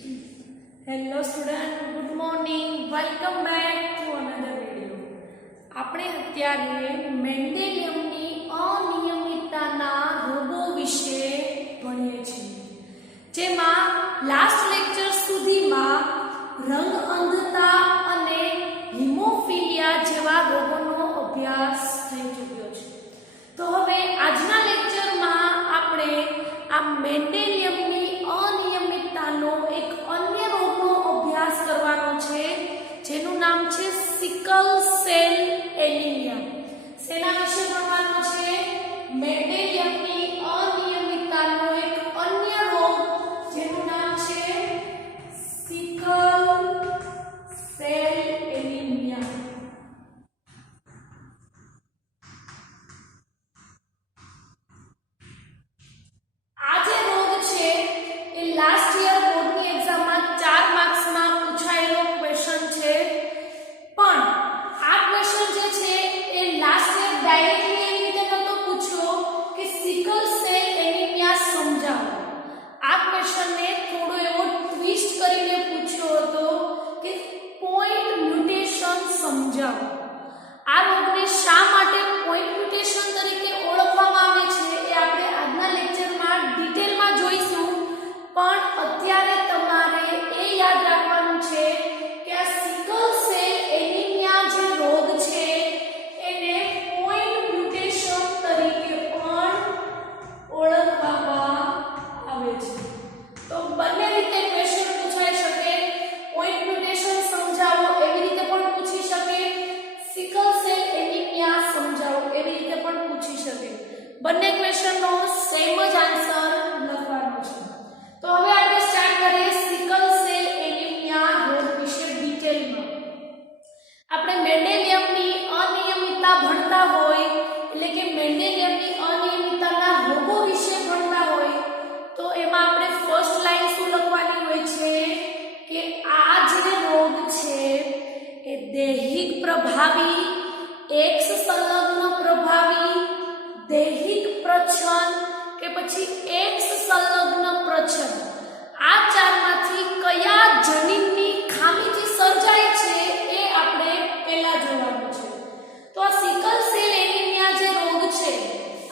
Hello student, good morning. Welcome back to another video. આપણે અત્યારે મેન્ડેલિયમની અનિયમિતતાના રોગો વિશે ભણીએ છીએ, જેમાં લાસ્ટ લેક્ચર સુધીમાં રંગ અંધતા અને હિમોફિલિયા જેવા રોગોનો અભ્યાસ થઈ ચૂક્યો છે. તો હવે આજના લેક્ચરમાં આપણે આ મેન્ડેલિયમની અનિયમિતતાનો એક અન્ય રોગનો અભ્યાસ કરવાનો છે, જેનું નામ છે સિકલ સેલ એનિમિયા. શેના વિશે ભણવાનો છે? મેન્ડેલિયમની અનિયમિતતાનો એક અન્ય રોગ, જેનું નામ છે સિકલ સેલ એનિમિયા. સમજાવો, આ રોગને શા માટે પોઈન્ટ મ્યુટેશન તરીકે ઓળખવામાં આવે છે એ આપણે આજના લેક્ચરમાં ડિટેલમાં જોઈશું. પણ અત્યારે તમારે એ યાદ રાખવાનું છે કે આ સિકલ સેલ એનિમિયા જે રોગ છે એને પોઈન્ટ મ્યુટેશન તરીકે પણ ઓળખવામાં આવે છે. તો બંને રીતે ક્વેશ્ચન પૂછાઈ શકે. પોઈન્ટ મ્યુટેશન સમજાવો એવી રીતે પણ પૂછી શકે, સિકલ સેલ એનિમિયા સમજાવો એવી રીતે પણ પૂછી શકે. બંને ક્વેશ્ચનનો સેમ જ આન્સર લખવાનો છે. તો હવે આપણે સ્ટાર્ટ કરીએ સિકલ સેલ એનિમિયા રોગ વિશે ડિટેલમાં. આપણે મેન્ડેલિયમની અનિયમિતતા ભણતા હોય, એટલે કે મેન્ડેલિયમની અનિયમિતતાના રોગો વિશે ભણતા હોય, તો એમાં આપણે ફર્સ્ટ લાઈન શું લખવાની હોય છે કે આ જે રોગ છે એ દૈહિક પ્રભાવી, એક્સ સંલગ્ન પ્રભાવી, દૈહિક પ્રચ્છન્ન કે પછી એક્સ સંલગ્ન પ્રચ્છન્ન, આ ચારમાંથી કયા જનીનની ખામીથી સર્જાય છે એ આપણે પહેલા જોવાનું છે. તો આ સિકલ સેલ એનિમિયા જે રોગ છે,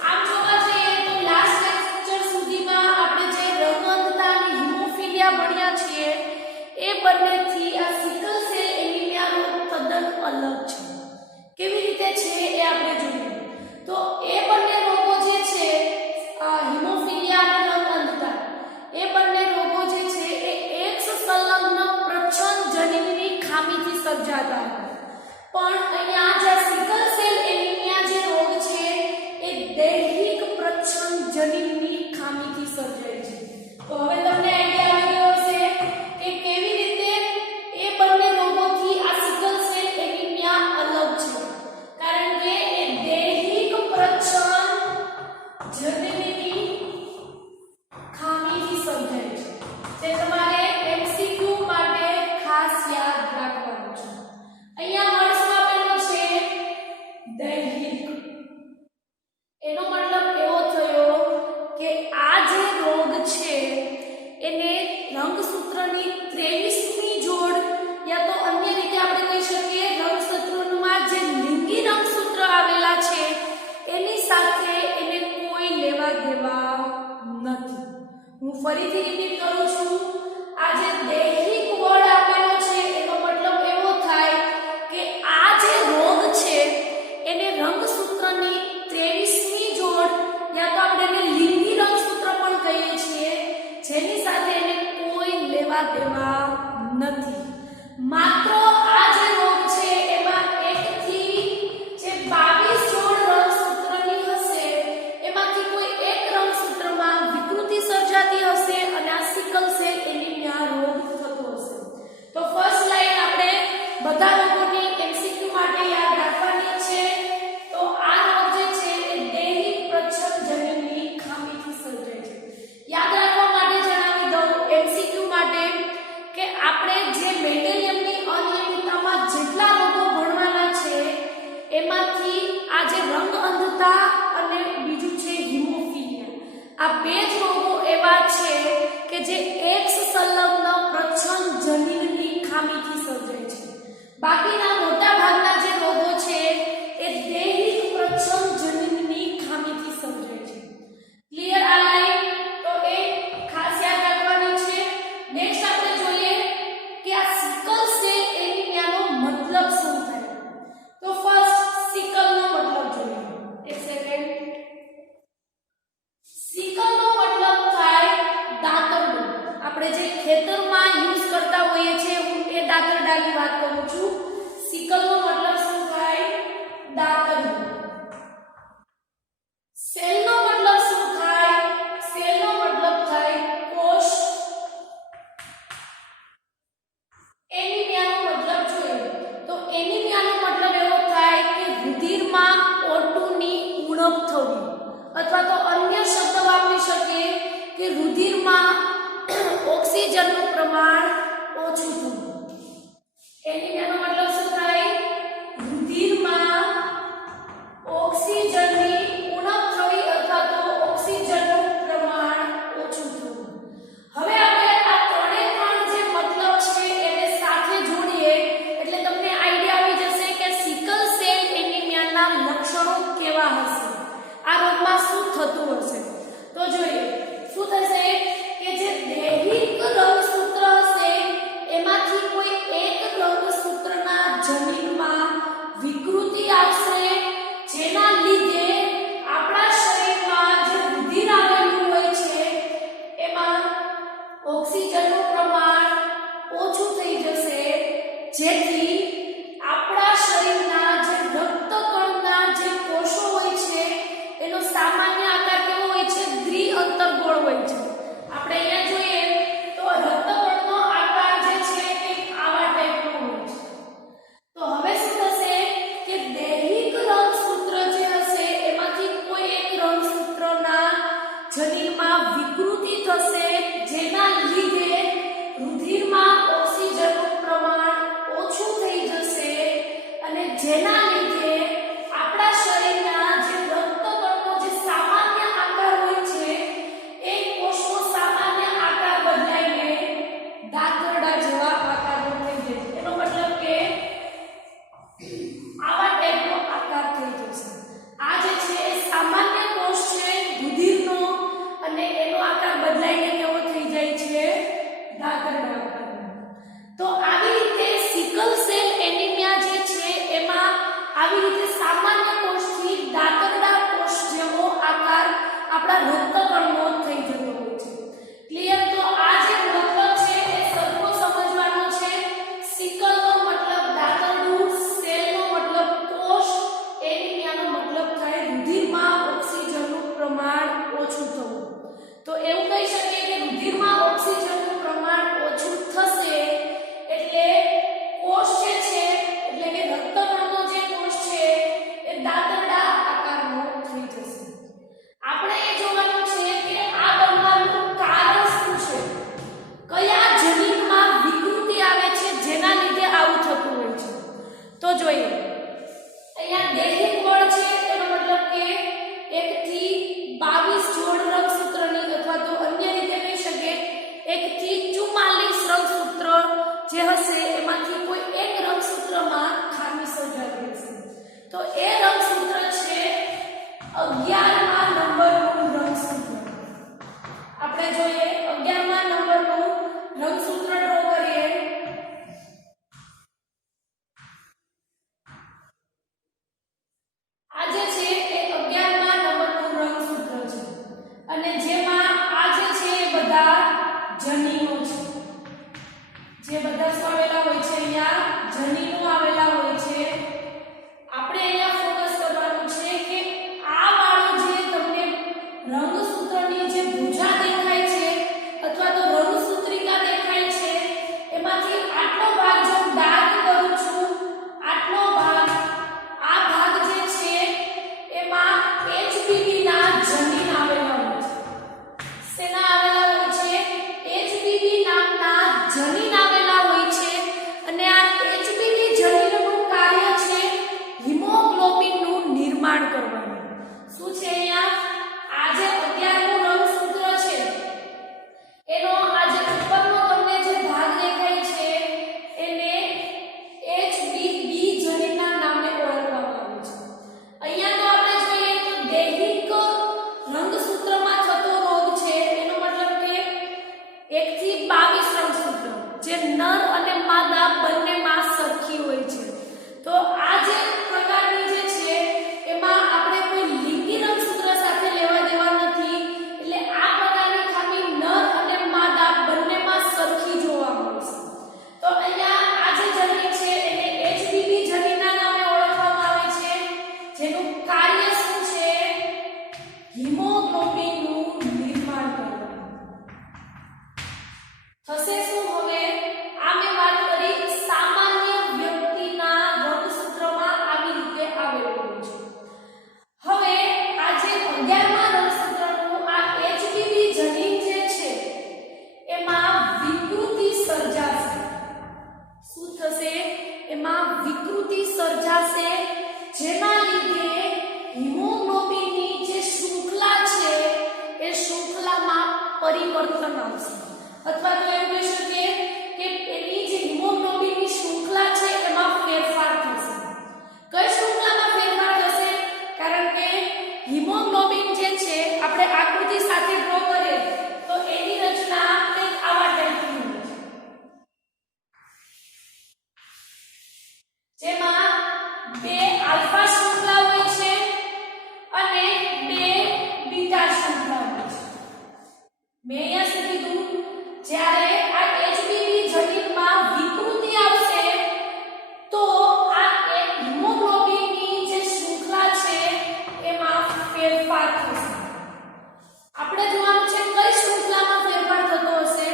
આમ જોવા જઈએ તો લાસ્ટ લેક્ચર સુધીમાં આપણે જે રંગ અંધતા અને હિમોફિલિયા ભણ્યા છીએ એ બંનેથી આ સિકલ સેલ એનિમિયા રોગ તદ્દન અલગ છે. કેવી રીતે છે એ આપણે જોઈએ. તો એ બંને રોગો જે છે, હિમોફિલિયા અને રંગ અંધતા, એ બંને રોગો જે છે એ એક્સ સંલગ્ન પ્રચ્છન્ન જનીનની ખામીથી સર્જાતા હોય. પણ અહીંયા જે સિકલ સેલ એનિમિયા જે રોગ છે એ દૈહિક પ્રચ્છન્ન જનીનની ખામીથી સર્જાય છે. તો હવે તમને આઈડિયા આવી ગયો હશે કે કેવી રીતે એ બંને રોગોથી આ સિકલ સેલ એનિમિયા અલગ છે. કારણ કે એ દૈહિક પ્રચ્છન્ન જનીનની ખામીથી સર્જાય છે. તે તમારે એમસીક્યુ માટે ખાસ યાદ રાખવાનું છે. અહીંયા વર્ડ્સમાં આપેલો છે દૈહિક. એનો મતલબ એવો થયો કે આ જે રોગ છે એને રંગસૂત્રની 23મી જોડ, યા તો અન્ય રીતે આપણે કહી શકીએ રંગસૂત્રોમાં જે લિંગી રંગસૂત્ર આવેલા છે એની સાથે એને કોઈ લેવા દેવા નથી. હું ફરીથી રિપીટ કરું છું. આ જે દૈહિક વર્ડ આપેલો છે એનો મતલબ એવો થાય કે આ જે રોગ છે એને રંગસૂત્રની 23મી જોડ, યા તો આપણે એને લિંગી રંગસૂત્ર પણ કહીએ છીએ, જેની સાથે એને કોઈ લેવા દેવા નથી. માત્ર આ જે રોગ છે એમાં 1 થી જે 22 જોડ રંગસૂત્રની હશે એમાંથી કોઈ એક રંગસૂત્રમાં વિકૃતિ સર્જાતી હશે અને આ સિકલ સેલ એનિમિયા રોગ થતો હશે. તો ફર્સ્ટ લાઈન આપણે બધા રોગોની એમસીક્યુ માટે યાદ રાખવાની છે. તો આ રોગ જે છે એ દૈહિક પ્રચ્છન્ન જનીનની ખામીથી સર્જાય છે. યાદ રાખવા માટે જણાવી દઉં એમસીક્યુ માટે પ્રમાણ ઓછું થવું. એનિમિયાનો મતલબ શું થાય? રુધિરમાં ઓક્સિજનની ઉણપ થવી અથવા તો ઓક્સિજનનું પ્રમાણ ઓછું થવું. હવે આપણે આ ત્રણે ત્રણ જે મતલબ છે એને સાથે જોડીએ એટલે તમને આઈડિયા આવી જશે કે સિકલ સેલ એનિમિયાના લક્ષણો કેવા હશે, આ રોગમાં શું થતું હશે. તો જોઈએ શું થશે કે જે દૈહિક રંગસૂત્ર હશે એમાંથી કોઈ એક રંગસૂત્રના જનીનમાં વિકૃતિ આવશે, જેના લીધે આપણા શરીરમાં જે રુધિર આવેલું હોય છે એમાં ઓક્સિજનનું પ્રમાણ ઓછું થઈ જશે, જેથી આપણા શરીરના જે રક્તકણના જે કોષો હોય છે એનો સામાન્ય આકાર કેવો હોય છે? દ્વિઅંતરગોળ હોય છે. આપણે અહીંયા જોઈએ તો રક્તકણનો આકાર જે છે એ આવા ટાઈપનો હોય છે. તો હવે શું થશે કે દૈહિક રંગસૂત્ર જે હશે એમાંથી કોઈ એક રંગસૂત્રના જનીનમાં વિકૃતિ થશે, જેના લીધે રુધિરમાં ઓક્સિજનનું પ્રમાણ ઓછું થઈ જશે અને જેના લીધે આપણા શરીરના જે રક્તકણનો જે સામાન્ય આકાર હોય છે એ કોષનો સામાન્ય આકાર બદલાઈને દાંતરડા જેવા આકારનો થઈ જશે. એનો મતલબ કે આવા ટાઈપનો આકાર થઈ જશે. આ જે છે એ સામાન્ય કોષ છે રુધિરનો અને એનો આકાર બદલાઈને કેવો થઈ જાય છે? દાંતરડા આકારનો. તો આવી રીતે સિકલ સેલ એનિમિયા જે છે એમાં આવી રીતે સામાન્ય કોષથી દાંતરડા કોષ જેવો આકાર આપણા રક્તકણનો થઈ જતો હોય છે. ક્લિયર? તો આ જે મતલબ છે એ સરખો સમજવાનો છે. સિકલનો મતલબ દાંતરડું, સેલનો મતલબ કોષ, એનિમિયાનો મતલબ થાય રુધિરમાં ઓક્સિજનનું પ્રમાણ ઓછું થવું. તો એવું કહી શકીએ કે રુધિરમાં ઓક્સિજનનું પ્રમાણ ઓછું થશે એટલે કોષ જે છે એટલે કે રક્તકણનો જે કોષ છે એ દાંતરડા આકારનો થઈ જશે. આપણે એ જોવાનું છે કે આ બનવાનું કારણ શું છે, કયા જનીનમાં વિકૃતિ આવે છે જેના લીધે આવું થતું હોય છે. તો જોઈએ અહીંયા દૈહિક બળ છે એનો મતલબ કે 1 થી 22 જોડ રંગસૂત્રની અથવા તો અન્ય રીતે કહી શકીએ 1 થી 44 રંગસૂત્ર જે હશે એમાંથી કોઈ એક રંગસૂત્રમાં ખામી સર્જાતી હશે. તો એ રંગસૂત્ર છે 11મા નંબરનું રંગસૂત્ર. આપણે જોઈએ 11મા નંબરનું રંગસૂત્ર ડ્રો કરીએ. આ જે છે એ 11મા નંબરનું રંગસૂત્ર છે અને જેમાં આ જે છે એ બધા જનીનો છે. જે બધા શું આવેલા હોય છે? અહીંયા જનીનો આવેલા હોય છે. આપણે અહીંયા ફોકસ કરવાનું છે કે આ વાળું જે તમને રંગસૂત્રની જે ભુજા દેખાય છે અથવા તો રંગસૂત્રિકા દેખાય છે એમાંથી આટલો ભાગ જો ડાર્ક કરું છું, આટલો ભાગ, આ ભાગ જે છે એમાં HPV ના જનીન આવેલા હોય છે. શેના આવેલા હોય છે? HPV નામના જનીન આવેલા હોય છે અને આ HPV જનીનનું કાર્ય છે હિમોગ્લોબિનનું નિર્માણ કરવાનું. શું છે અહીંયા? આ જે 11મું રંગસૂત્ર છે એનો આ જે ઉપરનો તમને જે ભાગ દેખાય છે એને HBB જનીનના નામે ઓળખવામાં આવે છે. અહીંયા તો આપણે જોઈએ તો દૈહિક રંગસૂત્રમાં થતો રોગ છે એનો મતલબ કે 1 થી 22 રંગસૂત્ર જે નર અને માદા બંનેમાં સરખી હોય છે. તો આ જે પ્રકારની જે છે એમાં આપણે કોઈ લિંગી રંગસૂત્ર સાથે લેવા દેવા નથી, એટલે આ પ્રકારની ખામી નર અને માદા બંનેમાં સરખી જોવા મળશે. તો અહીંયા આ જે જનીન છે એને HPV જનીનના નામે ઓળખવામાં આવે છે, જેનું કાર્ય શું છે? હિમોગ્લોબિનનું નિર્માણ કરવાનું. થશે શું? હવે આ મેં વાત કરી સામાન્ય વ્યક્તિના રંગસૂત્રમાં આવી રીતે આવેલું હોય છે. હવે આ જે 11મા રંગસૂત્રનું આ HPV જનીન જે છે એમાં વિકૃતિ સર્જાશે જેના લીધે હિમોગ્લોબિનની જે શૃંખલા છે એ શૃંખલામાં પરિવર્તન આવશે અથવા તો એવું કહી શકીએ કે એની જે હિમોગ્લોબિનની શૃંખલા છે એમાં ફેરફાર થશે કઈ શૃંખલામાં ફેરફાર થશે કારણ કે હિમોગ્લોબિન જે છે આપણે આકૃતિ સાથે ડ્રો કરીએ તો એની રચના કંઈક આવા ટાઈપની હોય છે જેમાં બે આલ્ફા શૃંખલા હોય છે અને બે બીટા શૃંખલા હોય છે મેં અહીંયા સુધી કીધું જ્યારે આ HBV જનીનમાં વિકૃતિ આવશે તો આ હિમોગ્લોબિનની જે શૃંખલા છે એમાં ફેરફાર થશે આપણે જોવાનું છે કઈ શૃંખલામાં ફેરફાર થતો હશે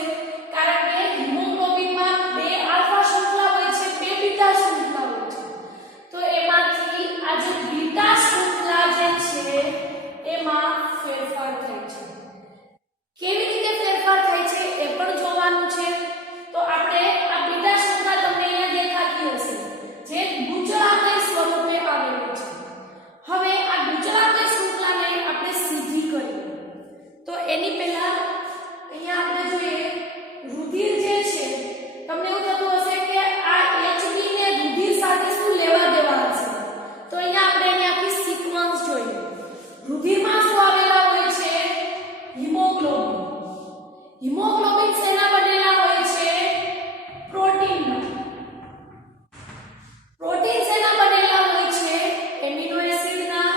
કારણ કે હિમોગ્લોબિનમાં બે આલ્ફા શૃંખલા હોય છે બે બીટા શૃંખલા હોય છે તો એમાંથી આ જે બીટા શૃંખલા જે છે એમાં ફેરફાર થાય છે કેવી રીતે ફેરફાર થાય છે એ પણ જોવાનું છે તો આપણે આ બીટા શૃંખલા તમને અહીંયા દેખાતી હશે જે ગુચળામય સ્વરૂપે આવેલું છે હવે આ ગુચળામય શૃંખલાને આપણે સીધી કરીએ તો એની પહેલા અહીંયા આપણે જોઈએ રુધિર જે છે તમને એવું થતું હશે કે આ HB ને રુધિર સાથે શું લેવા દેવા હશે તો અહીંયા આપણે એની આખી સિક્વન્સ જોઈએ રુધિરમાં શું આવેલા હોય છે હિમોગ્લોબિન હિમોગ્લોબિન શેના બનેલા હોય છે પ્રોટીનના પ્રોટીન શેના બનેલા હોય છે એમિનો એસિડના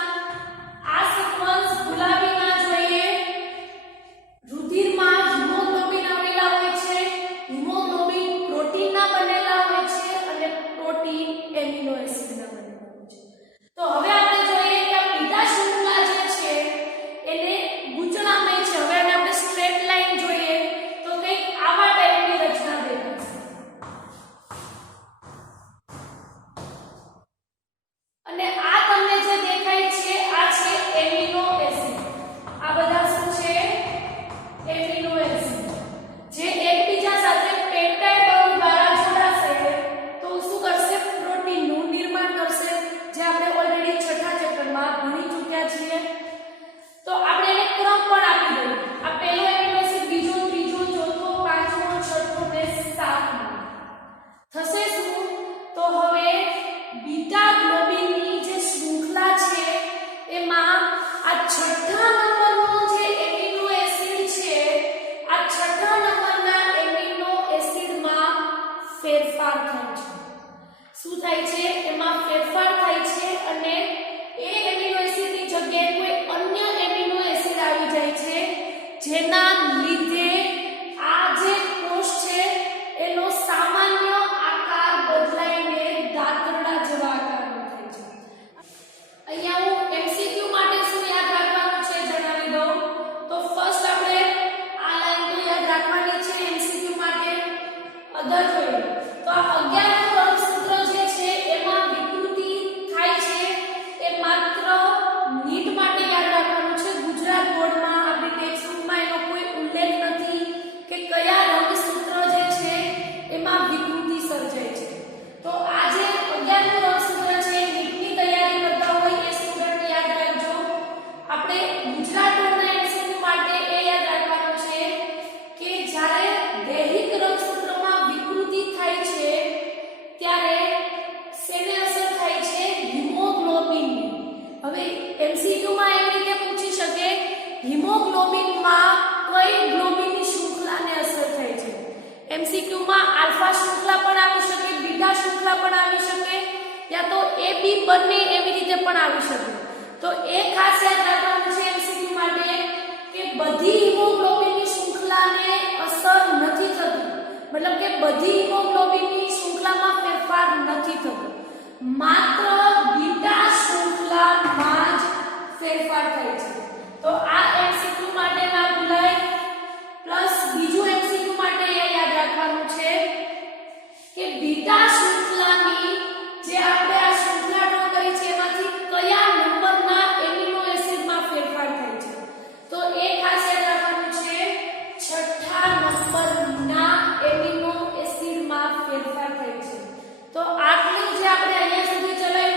આ સિક્વન્સ ભૂલાવી ના જોઈએ રુધિરમાં હિમોગ્લોબિન આવેલા હોય છે હિમોગ્લોબિન પ્રોટીનના બનેલા હોય છે અને પ્રોટીન એમિનો એસિડના બનેલા હોય છે તો હવે આપણે જોઈએ કે આ બીટા શૃંખલા જે છે એને ગુચળામય છે હવે આને આપણે સ્ટ્રેટ લાઈન જોઈએ તો કંઈક આવા ટાઈપની રચના દેખાશે અને આ તમને જે દેખાય છે આ છે એમિનો એસિડ આ બધા શું છે એમિનો એસિડ જે એકબીજા સાથે પેપ્ટાઇડ બોન્ડ દ્વારા જોડાશે તો શું કરશે પ્રોટીનનું નિર્માણ કરશે જે આપણે ઓલરેડી છઠ્ઠા ચેપ્ટરમાં ભણી ચૂક્યા છીએ તો આપણે એને ક્રમ પણ આપી દઈએ આ પહેલો એમિનો એસિડ બીજો ત્રીજો ચોથો પાંચમો છઠ્ઠો ને સાતમો થશે શું તો હવે બીટા ગ્લોબિનની જે શૃંખલા છે એમાં આ છઠ્ઠા નંબરનો જે એમિનો એસિડ છે આ છઠ્ઠા નંબરના એમિનો એસિડમાં ફેરફાર થાય છે શું થાય છે એમાં ફેરફાર થાય છે અને એ એમિનો એસિડની જગ્યાએ કોઈ અન્ય એમિનો એસિડ આવી જાય છે જેના લીધે આ જે કોષ છે એનો સામાન્ય આકાર બદલાઈને દાંતરડા જેવા આકારનો થાય છે અહીંયા હું MCQ માટે શું યાદ રાખવાનું છે જણાવી દઉં તો ફર્સ્ટ આપણે આ લાઈન તો યાદ રાખવાની છે MCQ માટે અધર જોઈએ તો આ 11 રંગસૂત્ર જે છે એમાં વિકૃતિ થાય છે એ માત્ર નીટ માટે યાદ રાખવાનું છે ગુજરાત બોર્ડમાં આપણી ટેક્સ્ટબુકમાં એનો કોઈ ઉલ્લેખ નથી કે કયા રંગસૂત્ર જે છે એમાં વિકૃતિ સર્જાય છે તો આ જે 11નું રંગસૂત્ર છે નીટની તૈયારી કરતા હોય એ સ્ટુડન્ટ યાદ રાખજો આપણે ગુજરાત બોર્ડના MCQ માટે એ યાદ રાખવાનું છે કે જ્યારે દૈહિક રંગસૂત્રમાં વિકૃતિ થાય છે ત્યારે શેને અસર થાય છે હિમોગ્લોબિનને હવે MCQ માં એવી રીતે પૂછી શકે હિમોગ્લોબિનમાં કઈ ગ્લોબિનની શૃંખલાને અસર થાય છે MCQ માં આલ્ફા શૃંખલા પણ આવી શકે બીટા શૃંખલા પણ આવી શકે યા તો A B બંને એવી રીતે પણ આવી શકે તો એ ખાસ યાદ રાખવાનું છે MCQ માટે કે બધી હિમોગ્લોબિનની શૃંખલાને અસર નથી થતી મતલબ કે બધી હિમોગ્લોબિનની શૃંખલામાં ફેરફાર નથી થતો માત્ર બીટા શૃંખલામાં જ ફેરફાર થાય છે તો આ MCQ માટે ના ભૂલાય પ્લસ બીજું MCQ માટે એ યાદ રાખવાનું છે કે બીટા શૃંખલાની જે આપણે આ શૃંખલા ડ્રો કરી છે એમાંથી કયા નંબરના એમિનો એસિડમાં ફેરફાર થાય છે તો એ ખાસ યાદ રાખવાનું છે છઠ્ઠા નંબરના એમિનો એસિડમાં ફેરફાર થાય છે તો આટલું જે આપણે અહીંયા સુધી ચલાવ્યું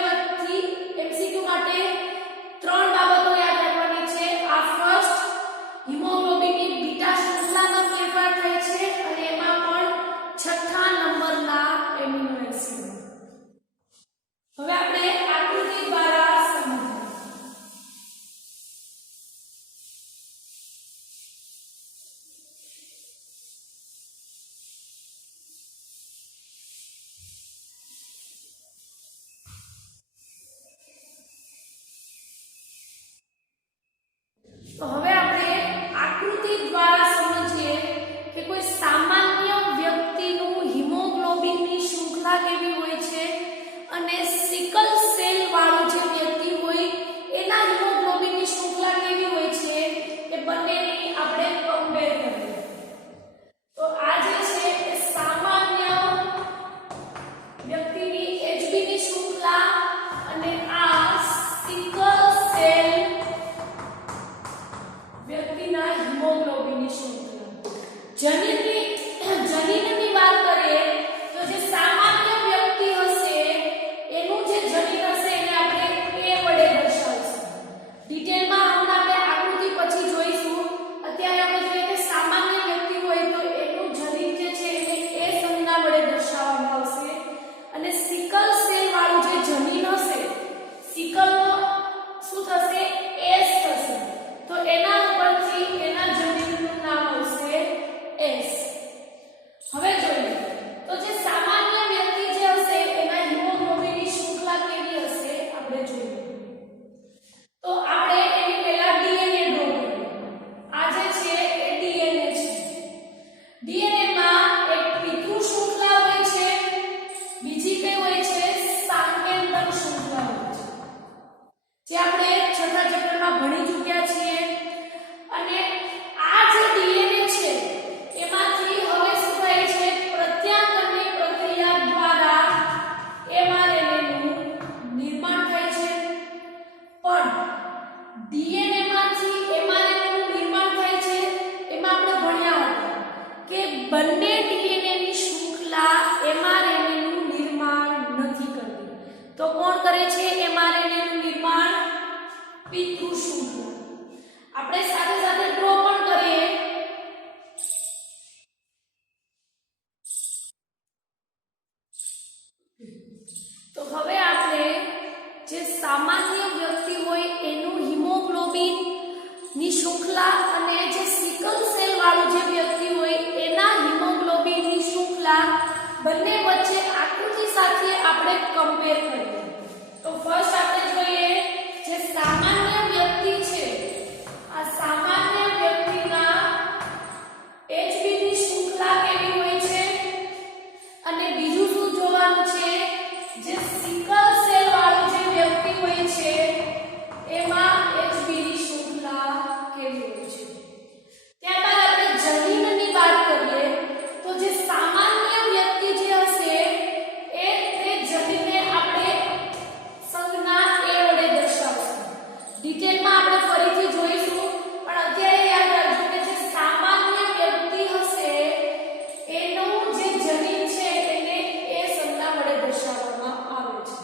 તો હવે આપણે આકૃતિ દ્વારા સમજીએ કે કોઈ સામાન્ય વ્યક્તિનું હિમોગ્લોબિનની શૃંખલા કેવી હોય છે અને સિકલ સેલ વાળો જે વ્યક્તિ હોય એના હિમોગ્લોબિનની શૃંખલા કેવી હોય છે એ બંનેની આપણે કમ્પેર કરીએ. તો આ જે છે એ સામાન્ય વ્યક્તિની HB ની શૃંખલા અને આ સિકલ સેલ વ્યક્તિના હિમોગ્લોબિનની શૃંખલા. જનીનની વાત કરીએ તો જે સામાન્ય વ્યક્તિ હશે એનું જે જનીન હશે એને આપણે A વડે દર્શાવીશું. ડિટેલમાં હમણાં આપણે આકૃતિ પછી જોઈશું. અત્યારે આપણે જોઈએ કે સામાન્ય વ્યક્તિ હોય તો એનું જનીન જે છે એને A સંજ્ઞા વડે દર્શાવવામાં આવશે અને સિકલ સેલ વાળું જે જનીન હશે સિકલ શું થશે S થશે. તો એના ઉપરથી એના જનીનનું નામ આવશે S. હવે જોઈએ તો જે સામાન્ય વ્યક્તિ જે હશે એના હિમોગ્લોબિનની શૃંખલા કેવી હશે આપણે જોઈએ. તો આપણે એની પહેલા DNA ડ્રો કરીએ. આ જે છે એ DNA છે. DNA માં એક પિતૃ શૃંખલા હોય છે, બીજી કઈ હોય છે સાંકેતન શૃંખલા હોય છે જે આપણે છઠ્ઠા ચેપ્ટરમાં ભણી ચૂક્યા છીએ. અને આ જે DNA છે એમાંથી હવે શું થાય છે પ્રત્યાંગનની પ્રક્રિયા દ્વારા mRNA નું નિર્માણ થાય છે. પણ DNA માંથી mRNA નું નિર્માણ થાય છે એમાં આપણે ભણ્યા હતા કે બંને DNA ની શૃંખલા mRNA નું નિર્માણ નથી કરતી. તો કોણ કરે છે mRNA નું નિર્માણ? પિતૃ શૃંખલા. આપણે સાથે સાથે ડ્રો પણ કરીએ. તો હવે આપણે જે સામાન્ય વ્યક્તિ હોય એનું હિમોગ્લોબિન ની શૃંખલા અને જે સિકલ સેલ વાળું જે વ્યક્તિ હોય એના હિમોગ્લોબિન ની શૃંખલા બંને વચ્ચે આકૃતિ સાથે આપણે કમ્પેર કરીએ. તો ફર્સ્ટ આપણે જોઈએ જે સામાન્ય વ્યક્તિ છે આ સામાન્ય વ્યક્તિના HB ની શૃંખલા કેવી હોય છે અને બીજું શું જોવાનું છે જે સિકલ સેલ વાળું જે વ્યક્તિ હોય છે એમાં HB ની શૃંખલા કેવી હોય છે. ત્યારબાદ આપણે જનીનની વાત કરીએ તો જે સામાન્ય વ્યક્તિ જે હશે એ તે જનીનને આપણે સંજ્ઞા A વડે દર્શાવશું. ડિટેલમાં આપણે ફરીથી જોઈશું પણ અત્યારે યાદ રાખજો કે જે સામાન્ય વ્યક્તિ હશે એનું જે જનીન છે એને A સંજ્ઞા વડે દર્શાવવામાં આવે છે.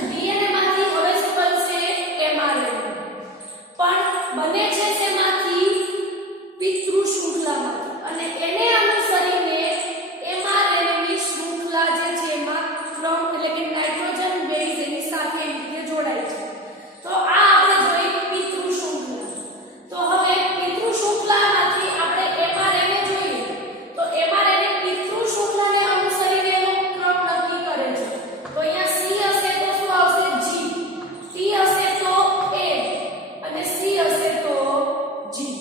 ડીએનએ માંથી હવે શું બનશે એમઆરએનએ પણ બને છે તેમાંથી પિતૃ શૃંખલામાંથી અને એને અનુસરીને એમઆરએનએ ની શૃંખલા જે છે એમાં ક્રમ એટલે કે નાઇટ્રોજન બેઝ એની સાથે રીતે જોડાય છે તો આ આપણે જોઈ પિતૃ શૃંખલા તો હવે પિતૃ શૃંખલામાંથી આપણે એમઆરએનએ જોઈએ તો એમઆરએનએ પિતૃ શૃંખલાને અનુસરીને એનો ક્રમ નક્કી કરે છે તો અહીંયા સી હશે તો શું આવશે જી ટી હશે તો એ અને સી હશે તો જી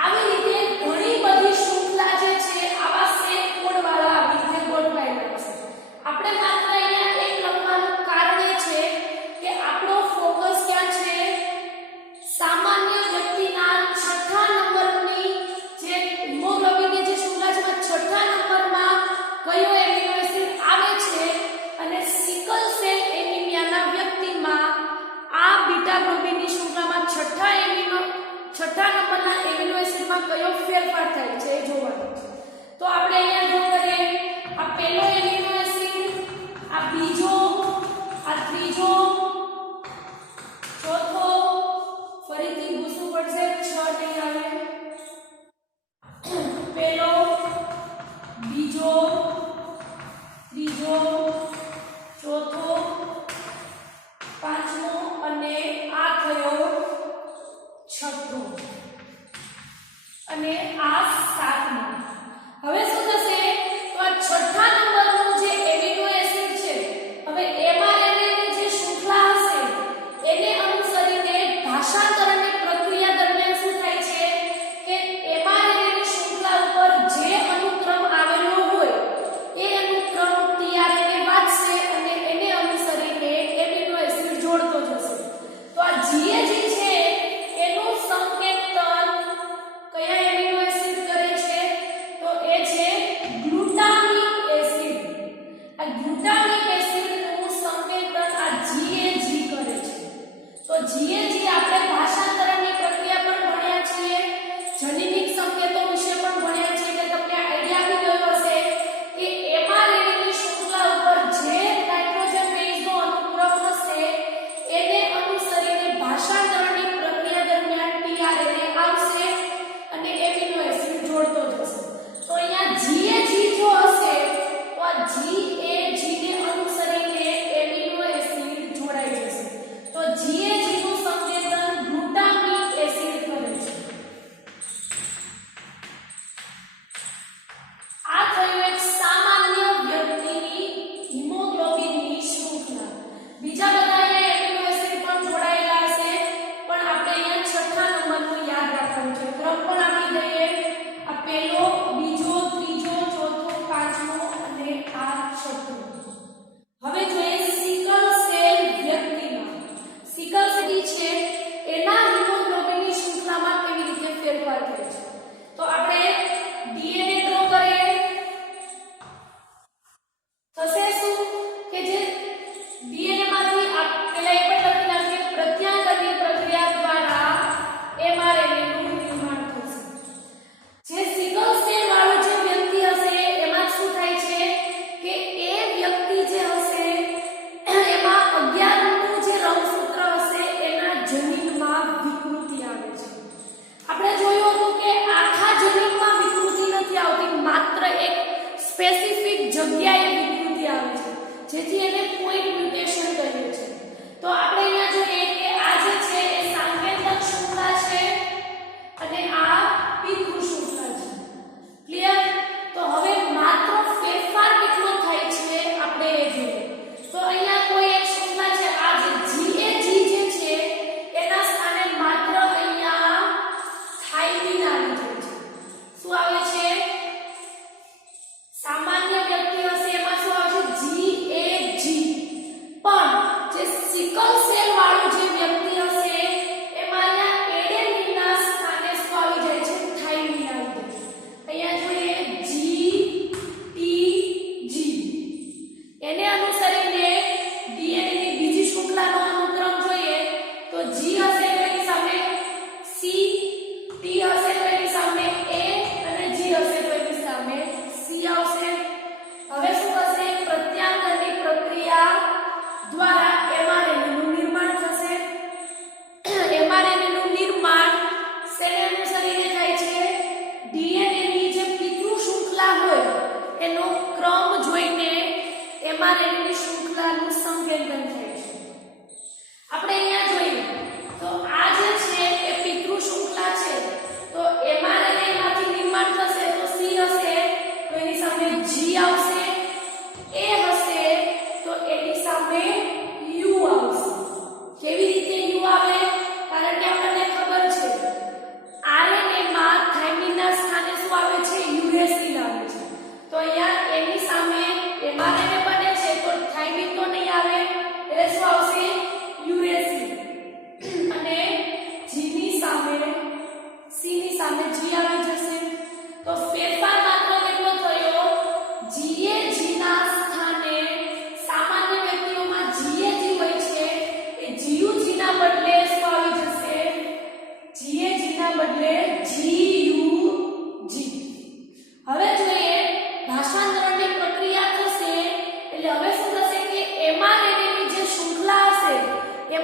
આવી રીતે ઘણી બધી શૃંખલા જે છે આવા સેટ કોડ વાળા આવી રીતે ગોઠવાયેલા છે આપણે માત્ર અહીંયા એક લખવાનું કારણ એ છે કે આપણો ફોકસ ક્યાં છે સામાન્ય વ્યક્તિના છઠ્ઠા નંબરની જે હિમોગ્લોબિનની જે શૃંખલા છે એમાં છઠ્ઠા નંબરમાં કયો એમિનો એસિડ આવે છે અને સિકલ સેલ એનિમિયાના વ્યક્તિમાં આ બીટા ગ્લોબિનની શૃંખલામાં છઠ્ઠા નંબરના એમિનો એસિડમાં કયો ફેરફાર થાય છે એ જોવાનું છે તો આપણે અહીંયા જો કરીએ આ પહેલો એમિનો એસિડ આ બીજો આ ત્રીજો ચોથો ફરીથી ભૂસવું પડશે 6 નહીં આવે પહેલો બીજો ત્રીજો ચોથો પાંચમો અને આ થયો છઠ્ઠો અને આ સાતમો હવે શું થશે તો આ છઠ્ઠા નંબરનું જે એમિનો એસિડ છે હવે એમઆરએનએ ની જે શૃંખલા હશે એને અનુસરીને ભાષાંતરણની પ્રક્રિયા દરમિયાન શું થાય છે કે એમઆરએનએ ની શૃંખલા ઉપર જે અનુક્રમ આવેલો હોય એ અનુક્રમ ટીઆરએનએ વાંચશે અને એને અનુસરીને એમિનો એસિડ જોડતો જશે તો આ GAG છે એનું સંકેતન કયા એમિનો એસિડ કરે છે તો એ છે ગ્લુટામિક એસિડ આ ગ્લુટામિક એસિડનું સંકેતન આ GAG કરે છે તો GAG આપણે ભાષાંતરણની પ્રક્રિયા પણ ભણ્યા છીએ જનીનિક સંકેતો વિશે પણ ભણ્યા છીએ એટલે તમને આઈડિયા આવી ગયો હશે કે એમઆરએનએ ની શૃંખલા ઉપર જે નાઇટ્રોજન બેઝનો અનુક્રમ હશે એને અનુસરીને ભાષાંતરણની પ્રક્રિયા દરમિયાન ટીઆરએનએ આવશે અને એમિનો એસિડ જોડતો જશે તો અહીંયા GAG જો હશે તો આ GAG ને અનુસરીને એમિનો એસિડ જોડાઈ જશે તો GAG નું સંકેતન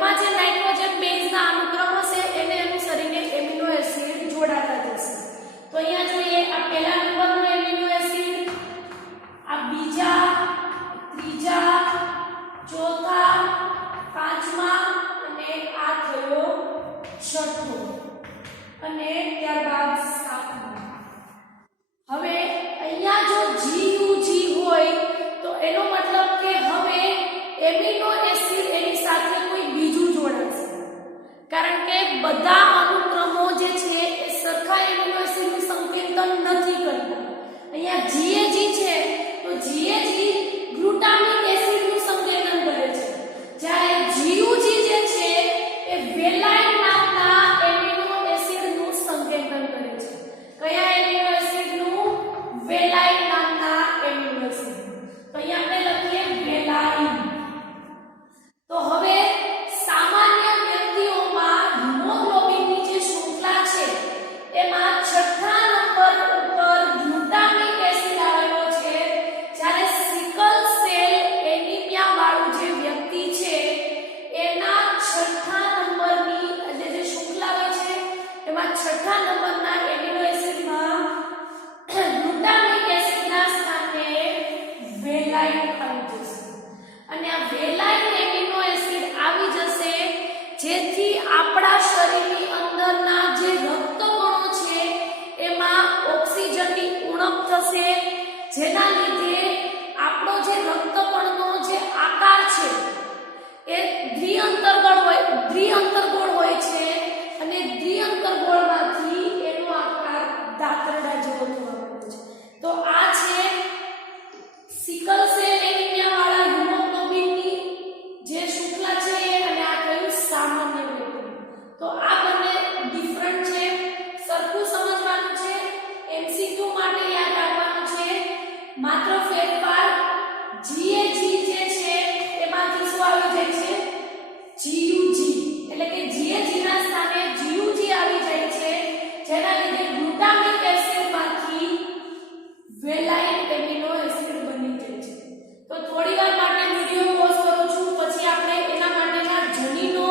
એમાં જે નાઇટ્રોજન બેઝના અનુક્રમ હશે એને અનુસરીને એમિનો એસિડ જોડાતા જશે. તો અહીંયા જોઈએ આ પહેલા નંબરનો એમિનો એસિડ, આ બીજા, ત્રીજા, ચોથા, પાંચમા અને આ થયો છઠ્ઠો અને ત્યારબાદ સાતમો. હવે અહીંયા જો GUG હોય તો એનો મતલબ કે હવે એમિનો એસિડ એની સાથે કોઈ બીજું જોડાશે, કારણ કે બધા અનુક્રમો જે છે એ સરખા એમિનો એસિડનું સંકેતન નથી કરતા. અહીંયા GAG છે તો GAG ગ્લુટામિક એસિડનું સંકેતન કરે છે, જ્યારે GUG જે છે એ વેલાઇન નામના એમિનો એસિડનું સંકેતન કરે છે. કયા એમિનો એસિડનું? વેલાઇન નામના એમિનો એસિડ. તો અહીંયા આપણે લખીએ વેલાઇન. તો હવે સામાન્ય વ્યક્તિઓમાં હિમોગ્લોબિનની જે શૃંખલા છે એમાં છઠ્ઠા નંબર ઉપર ગ્લુટામિક એસિડ આવેલો છે, જ્યારે સિકલ સેલ એનિમિયા વાળું જે વ્યક્તિ છે એના છઠ્ઠા નંબરની જે શૃંખલા હોય છે એમાં છઠ્ઠા નંબરના એમિનો એસિડમાં ગ્લુટામિક એસિડના સ્થાને વેલાઇન આવી જશે. અને આ વેલાઇન એમિનો એસિડ આવી જશે જેથી આપણા શરીરની અંદરના જે રક્તકણો છે એમાં ઓક્સિજનની ઉણપ થશે, જેના લીધે આપણો જે રક્તકણનો જે આકાર છે એ દ્વિઅંતરગોળ હોય છે અને દ્વિઅંતરગોળમાંથી એનો આકાર દાંતરડા જેવો થવા માંડે છે. તો આ છે સિકલ સેલ એનિમિયા વાળા હિમોગ્લોબિનની જે શૃંખલા છે અને આ કયું સામાન્ય વ્યક્તિ. તો આ બંને ડિફરન્ટ છે, સરખું સમજવાનું છે, MCQ માટે યાદ રાખવાનું છે. માત્ર ફેરફાર GAG જે છે એમાંથી શું આવી જાય છે? GUG. એટલે કે GAG ના સ્થાને GUG આવી જાય છે, જેના લીધે ગ્લુટામિક એસિડમાંથી વેલાઇન એમિનો એસિડ બની જાય છે. તો થોડીવાર માટે વિડિયો પોઝ કરું છું, પછી આપણે એના માટેના જનીનો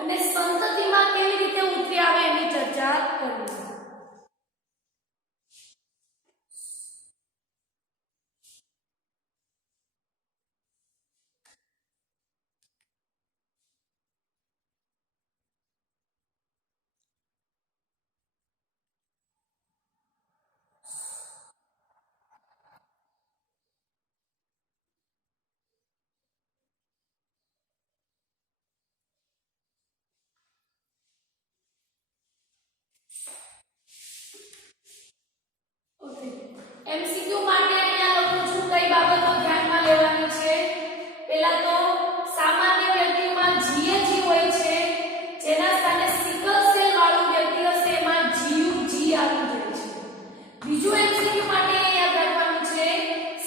અને સંતતિમાં કેવી રીતે ઉતરી આવે એની ચર્ચા કરીશું. MCQ માટે અહીંયા લખું છું કઈ બાબતો ધ્યાનમાં લેવાની છે. પહેલા તો સામાન્ય વ્યક્તિમાં GAG હોય છે, જેના સ્થાને સિકલ સેલ વાળું વ્યક્તિ હશે એમાં GUG આવી જાય છે. બીજું MCQ માટે યાદ રાખવાનું છે,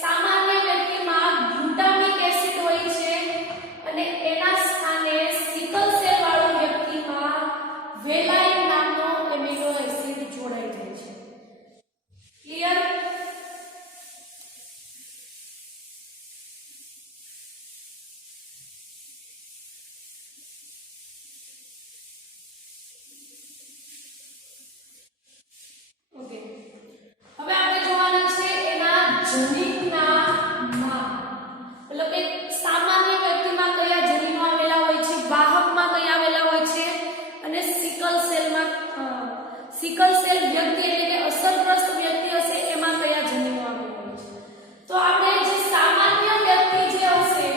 સામાન્ય વ્યક્તિમાં ગ્લુટામિક એસિડ હોય છે અને એના સ્થાને સિકલ સેલ વાળું વ્યક્તિમાં વેલાઇન નામનો એમિનો એસિડ જોડાઈ જાય છે. ક્લિયર? ઓકે, હવે આપણે જોવાના છે એના જનીનના નામ. એટલે કે સામાન્ય વ્યક્તિમાં કયા જનીનો આવેલા હોય છે, વાહકમાં કયા આવેલા હોય છે અને સિકલ સેલ વ્યક્તિ એટલે કે અસરગ્રસ્ત વ્યક્તિ હશે એમાં કયા જનીનો આવેલા હોય છે. તો આપણે જે સામાન્ય વ્યક્તિ જે હશે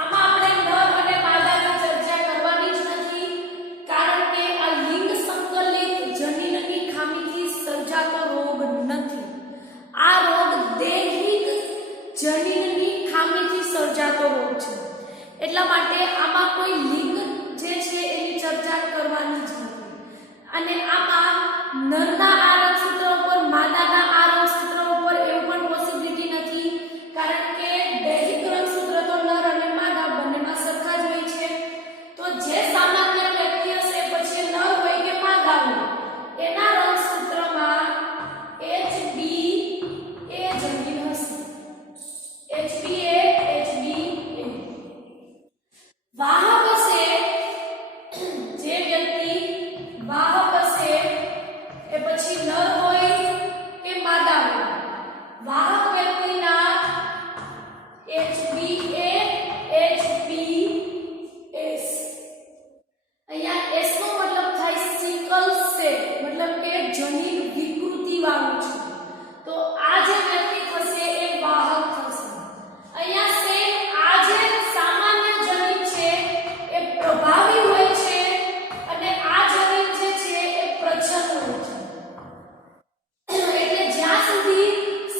આમાં આપણે નર અને માદાની ચર્ચા કરવાની જ નથી, કારણ કે આ લિંગ સંકલિત જનીનની ખામીથી સર્જાતો રોગ નથી. આ રોગ દૈહિક જનીનની ખામીથી સર્જાતો રોગ છે. એટલા માટે આમાં કોઈ લિંગ જે છે એની ચર્ચા કરવાની જ નથી. અને આમાં નરના આ રંગસૂત્ર ઉપર માદાના આ રંગસૂત્ર ઉપર એવું પણ પોસિબિલિટી નથી, કારણ કે દૈહિક રંગસૂત્ર તો નર અને માદા બંનેમાં સરખા જ હોય છે. તો જે સામાન્ય વ્યક્તિ હશે પછી નર હોય કે માદા હોય એના રંગસૂત્રમાં HB એ જનીન હશે. HB એ HB એ. વાહક હશે, જે વ્યક્તિ વાહક હશે એ પછી નર હોય કે માદા હોય, વાહક વ્યક્તિના HBA HBS, અહીંયા S નો મતલબ થાય સિકલ સેલ, મતલબ કે જનીન વિકૃતિ વાળું છે, તો આ જે વ્યક્તિ થશે એ વાહક થશે. અહીંયા સેમ આ જે સામાન્ય જનીન છે એ પ્રભાવી હોય છે અને આ જનીન જે છે એ પ્રચ્છન્ન હોય છે. એટલે જ્યાં સુધી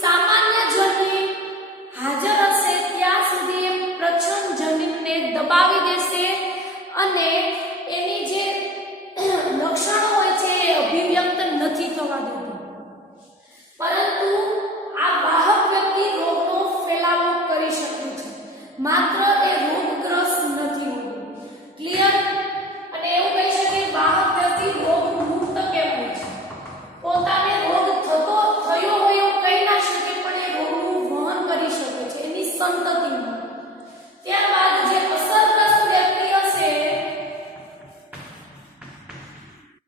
સામાન્ય જનીન હાજર હશે ત્યાં સુધી એ પ્રચ્છન્ન જનીનને દબાવી દેશે અને એની જે લક્ષણો હોય છે એ અભિવ્યક્ત નથી થવા દેતી. પરંતુ આ વાહક વ્યક્તિ રોગનો ફેલાવો કરી શકે છે, માત્ર એ રોગગ્રસ્ત નથી હોતું. ક્લિયર? અને એવું કહી શકાય વાહક વ્યક્તિ રોગ મુક્ત કહેવાય છે. પોતાને રોગ થયો હોય એવું કહી ના શકે, પણ એ રોગનું વહન કરી શકે છે એની સંતતિમાં. ત્યારબાદ જે અસરગ્રસ્ત વ્યક્તિ હશે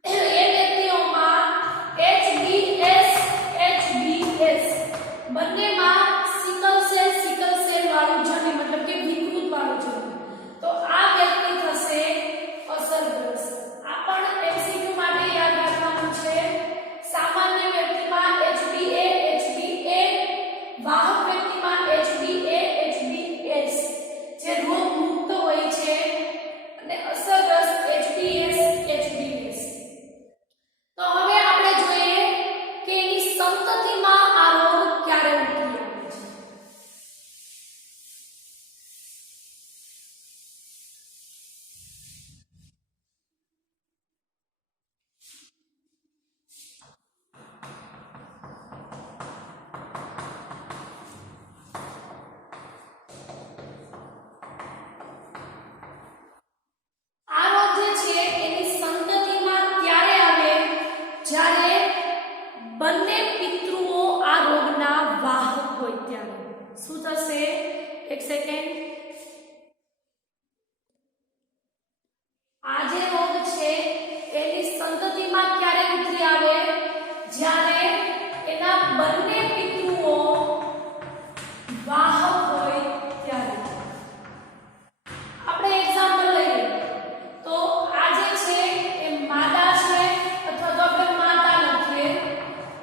એ વ્યક્તિઓમાં HBS બંનેમાં સિકલ સેલ વાળું જનીન, મતલબ કે વિકૃત વાળું જનીન, તો આ વ્યક્તિ થશે અસરગ્રસ્ત. આ પણ MCQ માટે યાદ રાખવાનું છે. સામાન્ય વ્યક્તિમાં HBA HBA, વાહક વ્યક્તિમાં HBA HBS જે રોગ મુક્ત હોય છે, અને અસરગ્રસ્ત HBS HBS. તો હવે આપણે જોઈએ કે એની સંતતિમાં આ રોગ ક્યારે ઉતરી આવે છે. આ રોગ જે છે એની સંતતિમાં ત્યારે આવે જ્યારે બંને પિતૃઓ આ રોગના વાહક હોય ત્યારે. શું થશે? એક સેકન્ડ. આ જે રોગ છે એની સંતતિમાં ક્યારે ઉતરી આવે? જ્યારે એના બંને પિતૃઓ વાહક હોય ત્યારે. આપણે એક્ઝામ્પલ લઈએ તો આ જે છે એ માદા છે, અથવા તો આપણે માતા લખીએ,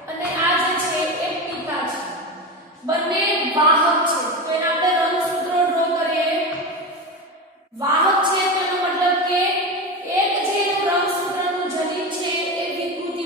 અને આ જે છે એ પિતા છે. બંને વાહક છે, તો એના આપણે રંગસૂત્રો ડ્રો કરીએ. વાહક છે તો એનો મતલબ કે એક જે રંગસૂત્રનું જનીન છે એ વિકૃતિ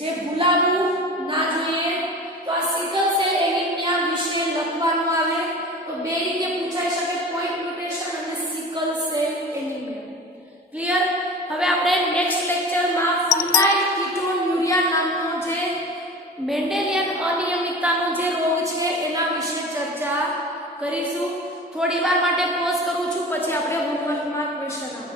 જે ભૂલાવું ના જોઈએ. તો આ સિકલ સેલ એનિમિયા વિશે લખવાનું આવે તો બે રીતે પૂછાઈ શકે, પોઈન્ટ મ્યુટેશન અને સિકલ સેલ એનિમિયા. ક્લિયર? હવે આપણે નેક્સ્ટ લેક્ચરમાં ફિનાઇલકીટોન્યુરિયા નામનો જે મેન્ડેલિયન અનિયમિતતાનો જે રોગ છે એના વિશે ચર્ચા કરીશું. થોડી વાર માટે પોઝ કરું છું, પછી આપણે હોમવર્કમાં ક્વેશ્ચન આપીશું.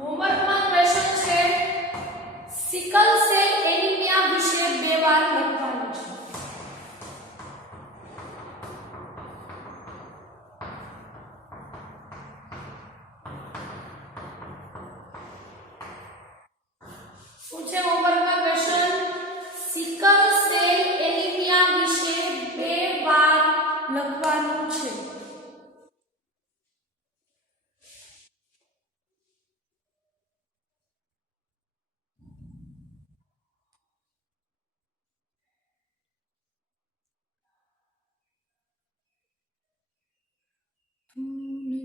હોમવર્કમાં ક્વેશ્ચન છે સિકલ સેલ એનિમિયા વિશે બે વાર લખવાનું છે. શું છે હોમવર્કમાં ક્વેશ્ચન? સિકલ સેલ એનિમિયા વિશે બે વાર લખવાનું છે.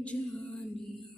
जानिया